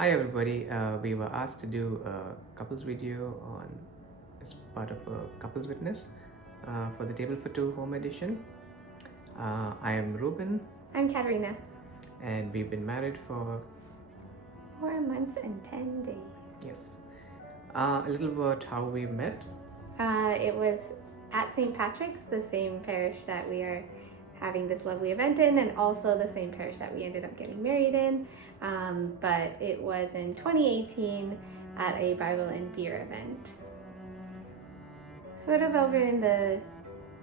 Hi everybody. We were asked to do a couples video on as part of a couples witness for the Table for Two home edition. I am Ruben, I'm Katerina. and we've been married for 4 months and 10 days. yes. A little about how we met. It was at St. Patrick's, the same parish that we are having this lovely event in, and also the same parish that we ended up getting married in. But it was in 2018 at a Bible and beer event. Sort of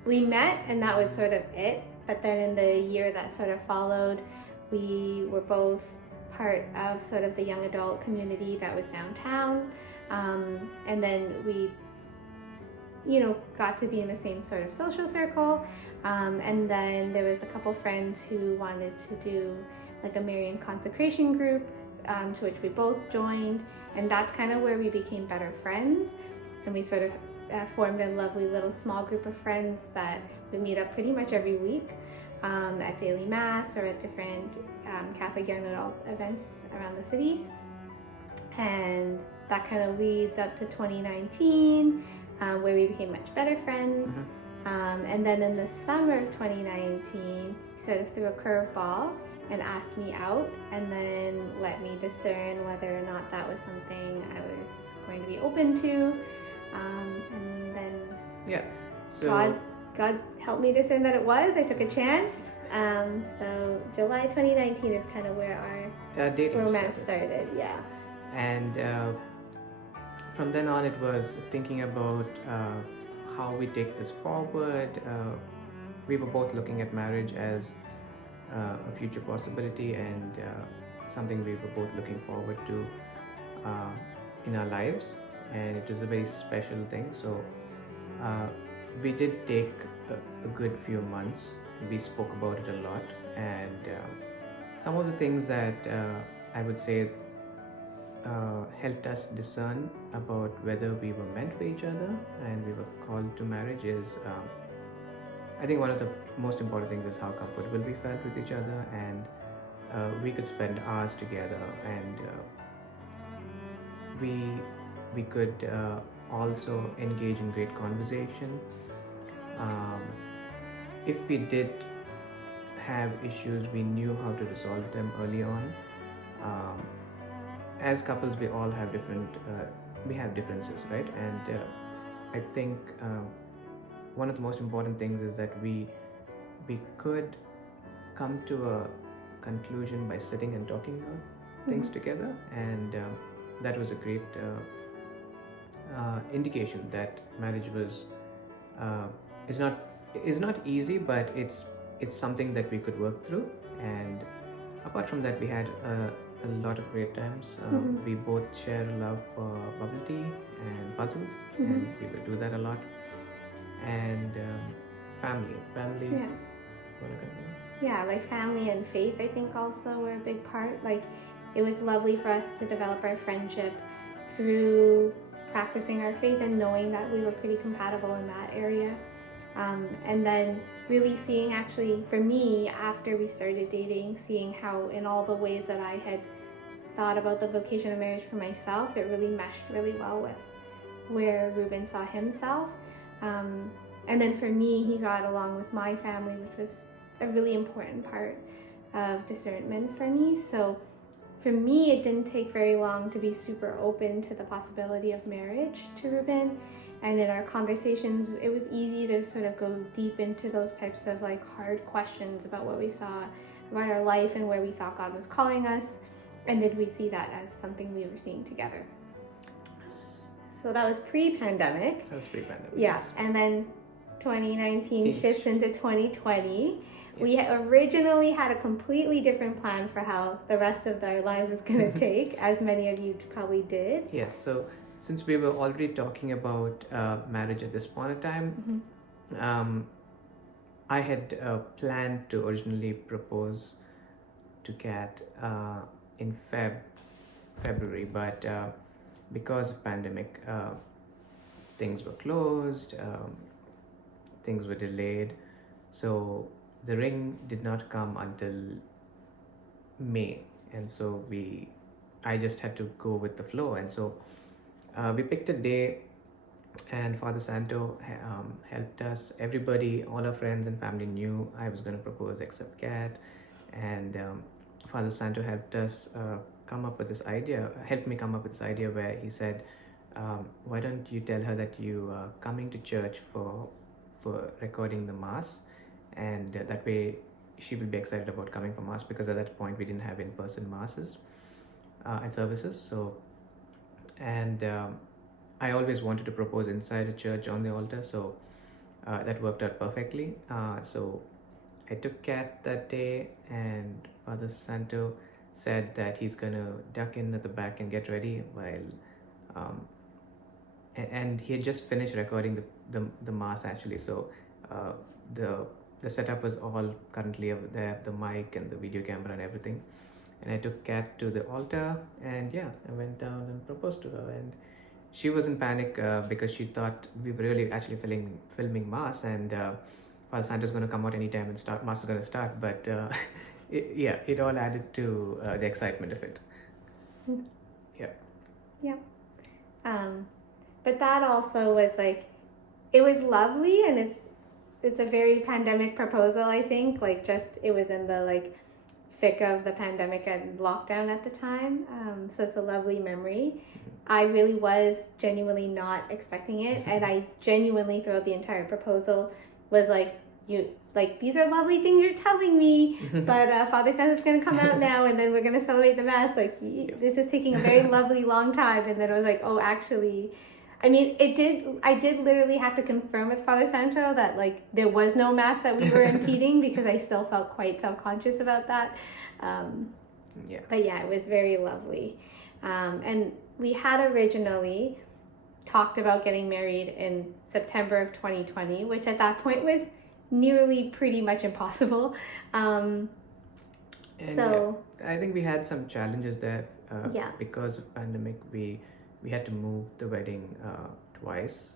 we met and that was sort of it. But then in the year that sort of followed, we were both part of sort of the young adult community that was downtown. And then we got to be in the same sort of social circle. And then there was a couple friends who wanted to do like a Marian consecration group, to which we both joined. And that's kind of where we became better friends. And we sort of formed a lovely little small group of friends that we meet up pretty much every week at daily mass or at different Catholic young adult events around the city. And that kind of leads up to 2019, where we became much better friends. And then in the summer of 2019, he sort of threw a curveball and asked me out, and then let me discern whether or not that was something I was going to be open to. And then So God helped me discern that it was. I took a chance. So July 2019 is kind of where our dating romance started. Yeah. And from then on, it was thinking about how we take this forward. We were both looking at marriage as a future possibility and something we were both looking forward to in our lives, and it was a very special thing. So we did take a good few months. We spoke about it a lot, and some of the things that I would say helped us discern about whether we were meant for each other and we were called to marriage is I think one of the most important things is how comfortable we felt with each other, and we could spend hours together, and we could also engage in great conversation. If we did have issues, we knew how to resolve them early on. As couples, we all have we have differences, right? And I think one of the most important things is that we could come to a conclusion by sitting and talking about things together, and that was a great indication that marriage is not easy, but it's something that we could work through. And apart from that, we had a lot of great times. We both share a love for bubble tea and puzzles, and we would do that a lot. And family. Yeah. Yeah, like family and faith, I think also were a big part. Like, it was lovely for us to develop our friendship through practicing our faith and knowing that we were pretty compatible in that area. And then really seeing, actually, for me, after we started dating, seeing how in all the ways that I had thought about the vocation of marriage for myself, it really meshed really well with where Ruben saw himself. And then for me, he got along with my family, which was a really important part of discernment for me. So for me, it didn't take very long to be super open to the possibility of marriage to Ruben. And in our conversations, it was easy to sort of go deep into those types of like hard questions about what we saw about our life and where we thought God was calling us. And did we see that as something we were seeing together? So that was pre-pandemic. Yeah, yes. And then 2019 shifts into 2020. Yeah. We originally had a completely different plan for how the rest of our lives is going to take, as many of you probably did. Yes, so since we were already talking about marriage at this point in time, I had planned to originally propose to Kat in February, but because of pandemic, things were closed, things were delayed, so the ring did not come until May, and so I just had to go with the flow. And so we picked a day, and Father Santo helped us. Everybody, all our friends and family knew I was going to propose except Kat. And Father Santo helped us helped me come up with this idea where he said, why don't you tell her that you are coming to church for recording the Mass, and that way she will be excited about coming for Mass, because at that point we didn't have in-person Masses and services. So, and I always wanted to propose inside a church on the altar, so that worked out perfectly. So I took Kat that day, and Father Santo said that he's gonna duck in at the back and get ready while and he had just finished recording the Mass actually. So the setup was all currently over there, the mic and the video camera and everything. And I took Kat to the altar, and yeah, I went down and proposed to her. And she was in panic because she thought we were really actually filming Mass, and Father Santo's going to come out anytime and Mass is going to start. But it all added to the excitement of it. Yeah. Yeah. But that also was like, it was lovely, and it's a very pandemic proposal, I think. Like, just, it was in the like thick of the pandemic and lockdown at the time. So it's a lovely memory. I really was genuinely not expecting it, and I genuinely throughout the entire proposal was like, these are lovely things you're telling me, but Father says it's going to come out now, and then we're going to celebrate the Mass. Like, yes. This is taking a very lovely long time. And then I was like, oh, actually, I mean, I did literally have to confirm with Father Santo that like there was no Mass that we were impeding, because I still felt quite self-conscious about that. But yeah, it was very lovely. And we had originally talked about getting married in September of 2020, which at that point was nearly pretty much impossible. I think we had some challenges there because of pandemic. We had to move the wedding twice,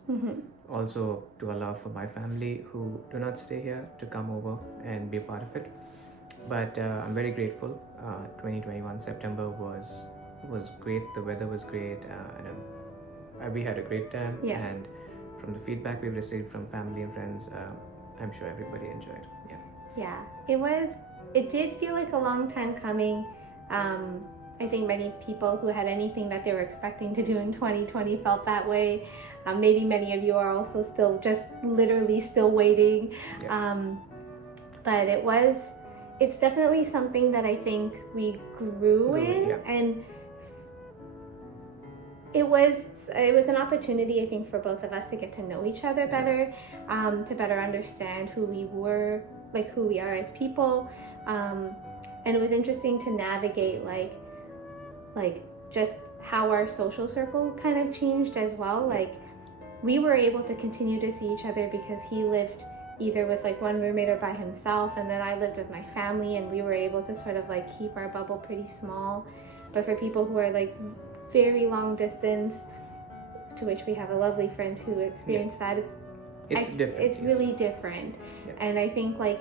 also to allow for my family who do not stay here to come over and be a part of it. But I'm very grateful. 2021 September was great. The weather was great, and we had a great time. And from the feedback we've received from family and friends, I'm sure everybody enjoyed. Yeah, it did feel like a long time coming. I think many people who had anything that they were expecting to do in 2020 felt that way. Maybe many of you are also still just literally still waiting. But it's definitely something that I think we grew in, and it was an opportunity, I think, for both of us to get to know each other better, to better understand who we were, like who we are as people, and it was interesting to navigate like just how our social circle kind of changed as well. Like, we were able to continue to see each other because he lived either with like one roommate or by himself, and then I lived with my family, and we were able to sort of like keep our bubble pretty small. But for people who are like very long distance, to which we have a lovely friend who experienced that, it's different. It's really different. And I think like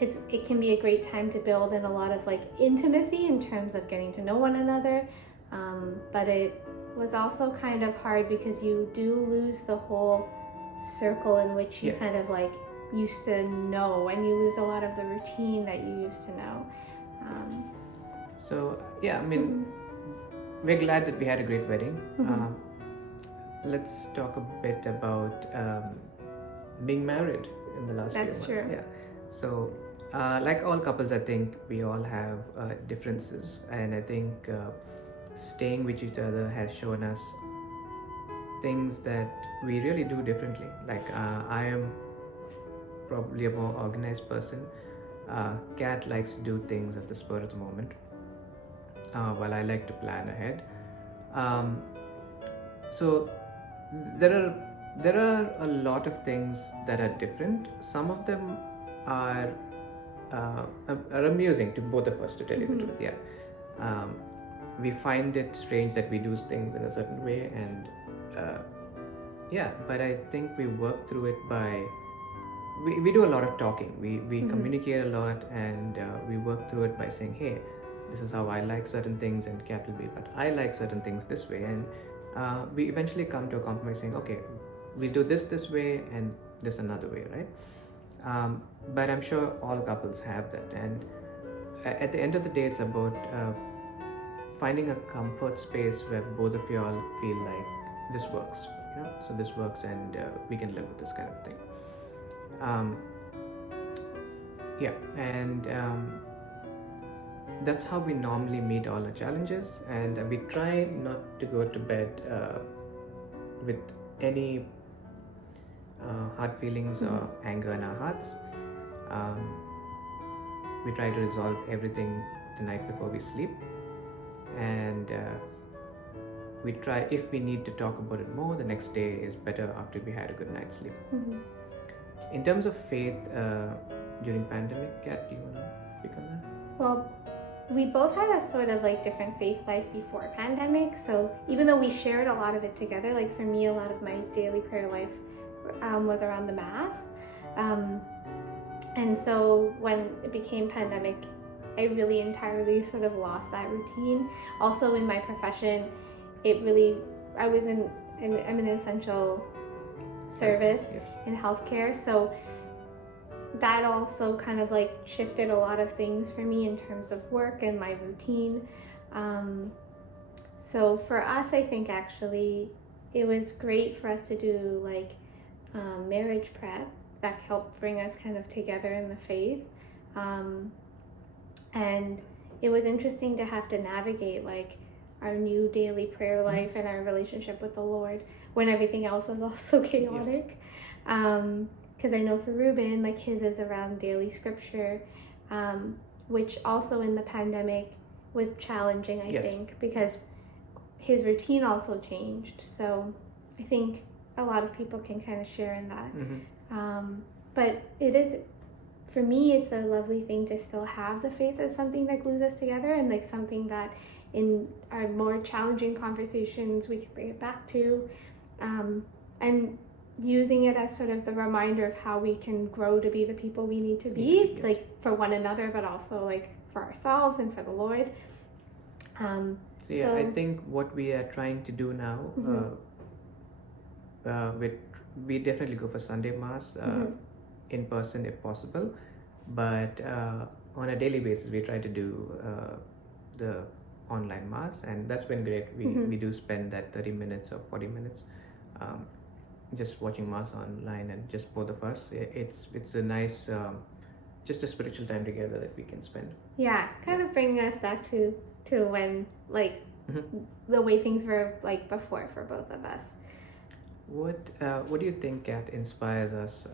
it can be a great time to build in a lot of like intimacy in terms of getting to know one another, but it was also kind of hard because you do lose the whole circle in which you kind of like used to know, and you lose a lot of the routine that you used to know. I mean, we're glad that we had a great wedding. Let's talk a bit about being married in the last few months. That's true. Yeah. So, like all couples, I think we all have differences, and I think staying with each other has shown us things that we really do differently. Like, I am probably a more organized person. Kat likes to do things at the spur of the moment, while I like to plan ahead. So there are a lot of things that are different. Some of them are amusing to both of us, to tell you the truth. We find it strange that we do things in a certain way, and but I think we work through it by we do a lot of talking. We communicate a lot, and we work through it by saying, hey, this is how I like certain things, and Kat will be, but I like certain things this way. And we eventually come to a compromise saying, okay, we do this way and this another way, right? But I'm sure all couples have that. And at the end of the day, it's about finding a comfort space where both of you all feel like this works, so this works, and we can live with this kind of thing. And that's how we normally meet all our challenges, and we try not to go to bed with any hard feelings or anger in our hearts. We try to resolve everything the night before we sleep, and we try, if we need to talk about it more, the next day is better after we had a good night's sleep. In terms of faith during pandemic, Kat, do you want to speak on that? Well, we both had a sort of like different faith life before pandemic, so even though we shared a lot of it together, like for me, a lot of my daily prayer life was around the Mass. And so when it became pandemic, I really entirely sort of lost that routine. Also in my profession, I was I'm an essential service in healthcare, so that also kind of like shifted a lot of things for me in terms of work and my routine. So for us, I think actually it was great for us to do like marriage prep that helped bring us kind of together in the faith. And it was interesting to have to navigate like our new daily prayer life and our relationship with the Lord when everything else was also chaotic. Because I know for Ruben, like his is around daily scripture, which also in the pandemic was challenging, I think, because his routine also changed. So I think a lot of people can kind of share in that. But it is, for me, it's a lovely thing to still have the faith as something that glues us together, and like something that in our more challenging conversations we can bring it back to, and using it as sort of the reminder of how we can grow to be the people we need to be, like for one another, but also like for ourselves and for the Lord. So I think what we are trying to do now, we definitely go for Sunday Mass in person if possible, but on a daily basis we try to do the online Mass, and that's been great. We do spend that 30 minutes or 40 minutes just watching Mass online, and just both of us. It's a nice just a spiritual time together that we can spend. Kind of bringing us back to when like the way things were like before for both of us. What do you think, Kat, inspires us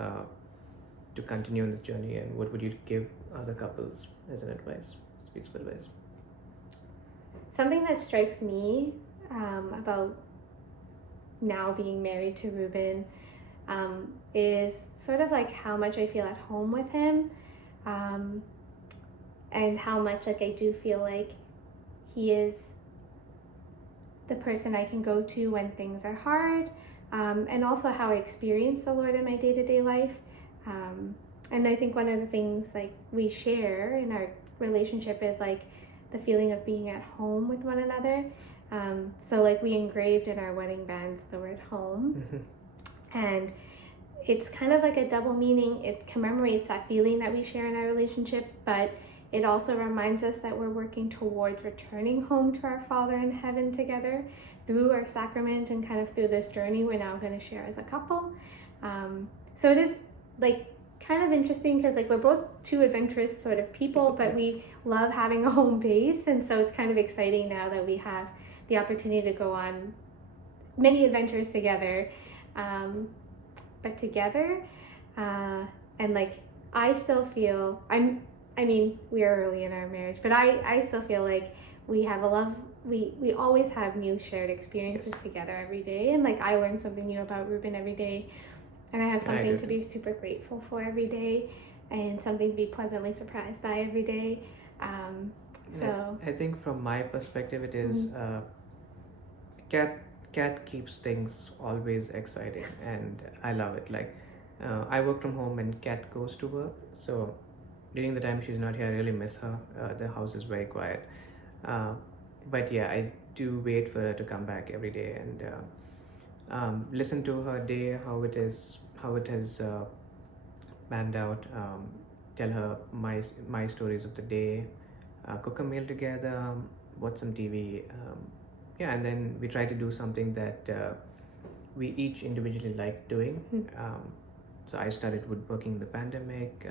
to continue on this journey, and what would you give other couples as an advice, speaks for advice? Something that strikes me about now being married to Ruben is sort of like how much I feel at home with him, and how much like I do feel like he is the person I can go to when things are hard, and also how I experience the Lord in my day-to-day life. And I think one of the things like we share in our relationship is like the feeling of being at home with one another. So like we engraved in our wedding bands the word home, and it's kind of like a double meaning. It commemorates that feeling that we share in our relationship, but it also reminds us that we're working towards returning home to our Father in heaven together through our sacrament, and kind of through this journey we're now going to share as a couple. So it is like kind of interesting because like we're both two adventurous sort of people, but we love having a home base, and so it's kind of exciting now that we have the opportunity to go on many adventures together, but together, and like I still feel we are early in our marriage, but I still feel like we have a love. We always have new shared experiences together every day, and like I learn something new about Ruben every day, and I have something to be super grateful for every day, and something to be pleasantly surprised by every day. So I think from my perspective, it is Kat keeps things always exciting, and I love it. Like I work from home and Kat goes to work, so during the time she's not here, I really miss her. The house is very quiet. Uh, but yeah, I do wait for her to come back every day and listen to her day, how it has panned out. Tell her my stories of the day. Cook a meal together. Watch some TV. Yeah, and then we try to do something that we each individually like doing. So I started woodworking in the pandemic.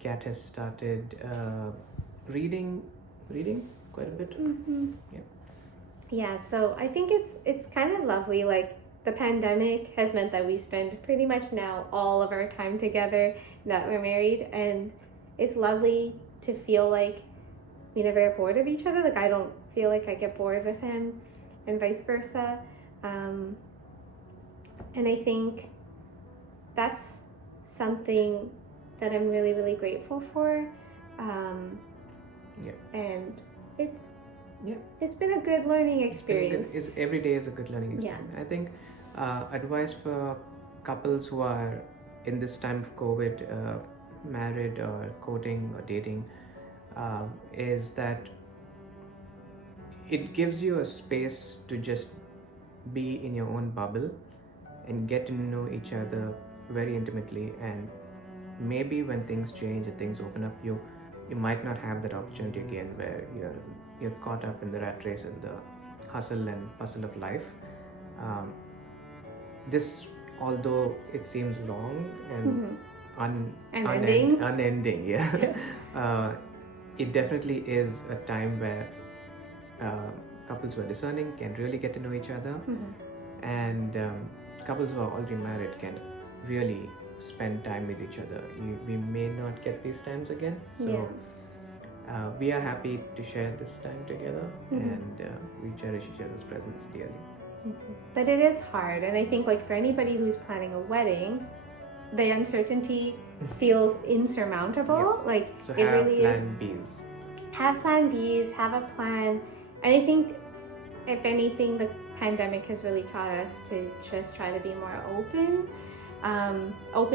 Kat has started reading quite a bit. Yeah. Yeah, so I think it's kind of lovely. Like the pandemic has meant that we spend pretty much now all of our time together that we're married, and it's lovely to feel like we never get bored of each other. Like I don't feel like I get bored with him, and vice versa. And I think that's something that I'm really, really grateful for. And it's been a good learning experience. Every day is a good learning experience. I think advice for couples who are in this time of COVID, married or courting or dating, is that it gives you a space to just be in your own bubble and get to know each other very intimately. And maybe when things change and things open up, you might not have that opportunity again, where you're caught up in the rat race and the hustle and bustle of life. This, although it seems long and unending, yeah. It definitely is a time where couples who are discerning can really get to know each other, and couples who are already married can really spend time with each other. We may not get these times again, so we are happy to share this time together, and we cherish each other's presence dearly. But it is hard, and I think like for anybody who's planning a wedding, the uncertainty feels insurmountable. Yes. Like So it have really plan is. Bs. Have plan Bs, have a plan. And I think if anything, the pandemic has really taught us to just try to be more open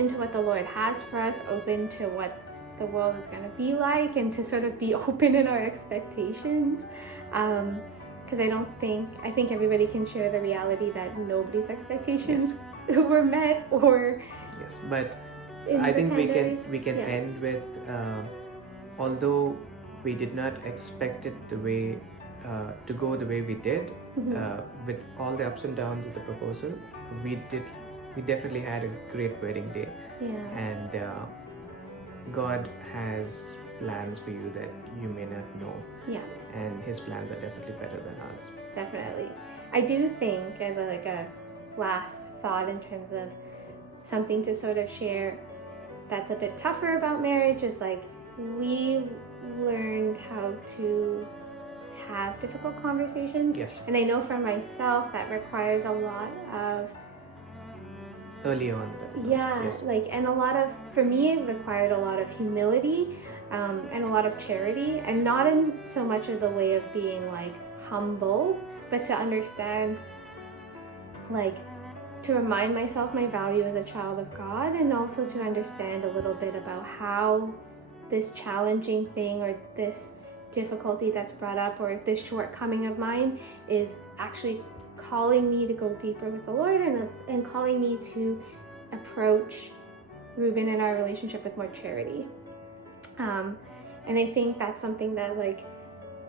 to what the Lord has for us, open to what the world is going to be like, and to sort of be open in our expectations. Because I think everybody can share the reality that nobody's expectations were met or. Yes, but I think we can end with although we did not expect it the way to go the way we did, with all the ups and downs of the proposal, we definitely had a great wedding day, and God has plans for you that you may not know, and His plans are definitely better than ours. Definitely. I do think, as a last thought in terms of something to sort of share that's a bit tougher about marriage, is like we learned how to have difficult conversations. Yes. And I know for myself that requires a lot of early on. And a lot of, for me, it required a lot of humility and a lot of charity, and not in so much of the way of being like humbled, but to understand, like, to remind myself my value as a child of God, and also to understand a little bit about how this challenging thing or this difficulty that's brought up or this shortcoming of mine is actually calling me to go deeper with the Lord, and calling me to approach Ruben and our relationship with more charity. And I think that's something that like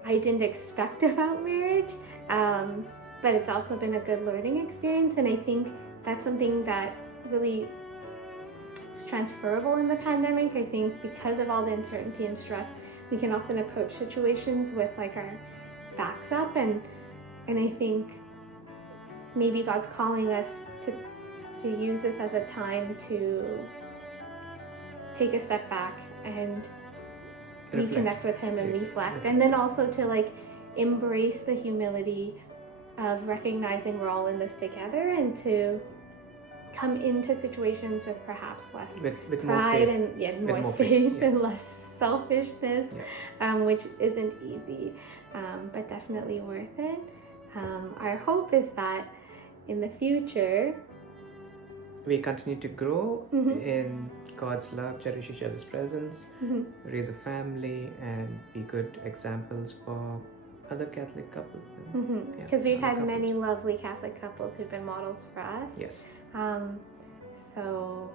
I didn't expect about marriage, but it's also been a good learning experience, and I think that's something that really is transferable in the pandemic. I think because of all the uncertainty and stress, we can often approach situations with like our backs up, and I think maybe God's calling us to use this as a time to take a step back and reconnect with Him and reflect, and then also to like embrace the humility of recognizing we're all in this together, and to come into situations with perhaps less with pride more more faith, faith and less selfishness, which isn't easy, but definitely worth it. Our hope is that in the future we continue to grow Mhm. in God's love, cherish each other's presence, Mhm. raise a family, and be good examples for other Catholic couples. Because we've other had couples. many lovely Catholic couples who've been models for us. Yes. So,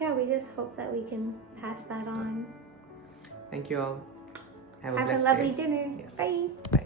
yeah, we just hope that we can pass that on. Thank you all. Have a Have a blessed lovely day. dinner. Yes. Bye. Bye.